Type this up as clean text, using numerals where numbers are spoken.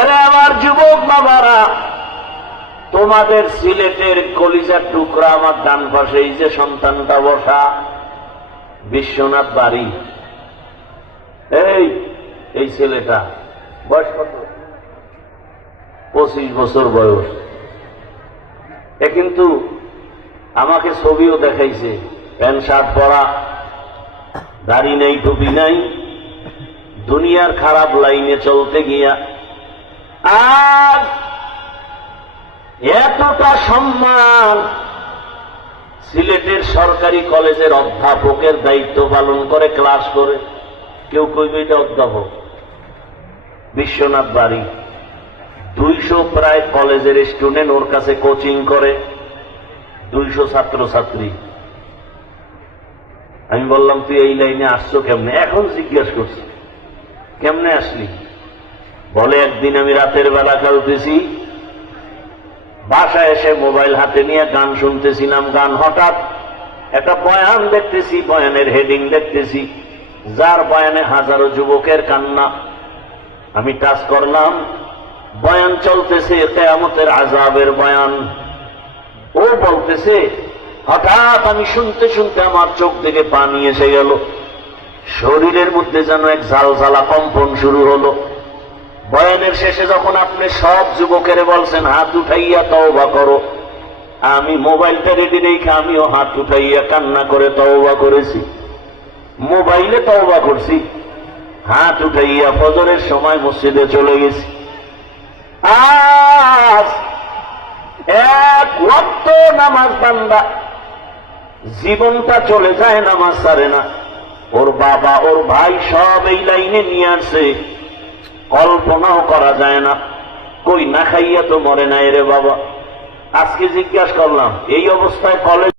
এরা আমার যুবক বাবারা, তোমাদের সিলেটের কলিজার টুকরা আমার ডান পাশে এই যে সন্তানটা বসা, বিশ্বনাথ বাড়ি, এই ছেলেটা বয়স কত? 25 বছর বয়স। এ কিন্তু আমাকে ছবিও দেখাইছে, প্যান্ট শার্ট পরা, দাড়ি নেই, টুপি নাই, দুনিয়ার খারাপ লাইনে চলতে গিয়া আর এতটা সম্মান। সিলেটের সরকারি কলেজের অধ্যাপকের দায়িত্ব পালন করে, ক্লাস করে। কেউ কইবে এটা অধ্যাপক। বিশ্বনাথ বাড়ি, 200 প্রায় কলেজের স্টুডেন্ট ওর কাছে কোচিং করে, 200 ছাত্রছাত্রী। আমি বললাম, তুই এই লাইনে আসছো কেমনে? এখন জিজ্ঞেস করছি, কেমনে আসলি? বলে, একদিন আমি রাতের বেলা খেলতেছি, বাসায় এসে মোবাইল হাতে নিয়ে গান শুনতেছিলাম। গান হঠাৎ একটা বয়ান দেখতেছি, বয়ানের হেডিং দেখতেছি, যার বয়ানে হাজারো যুবকের কান্না। আমি টাচ করলাম, বয়ান চলতেছে কিয়ামতের আযাবের বয়ান। ও বলতেছে, হঠাৎ আমি শুনতে শুনতে আমার চোখ থেকে পানি এসে গেল, শরীরের মধ্যে যেন এক ঝালঝালা কম্পন শুরু হলো। বয়ানের শেষে যখন আপনি সব যুবকের বলছেন হাত উঠাইয়া তওবা করো, আমি মোবাইলটা রেডি রেখে আমিও হাত উঠাইয়া কান্না করে তওবা করেছি। মোবাইলে তওবা করছি, হাত উঠাইয়া ফজরের সময় মসজিদে চলে গেছি। আজ এক ওয়াক্ত নামাজ বান্দা, জীবনটা চলে যায়, নামাজ ছাড়ে না। ওর বাবা ওর ভাই সব এই লাইনে নিয়ে আসছে, কল্পনাও করা যায় না। কই না খাইয়া তো মরে নাই রে বাবা। আজকে জিজ্ঞাসা করলাম, এই অবস্থায় কলেজ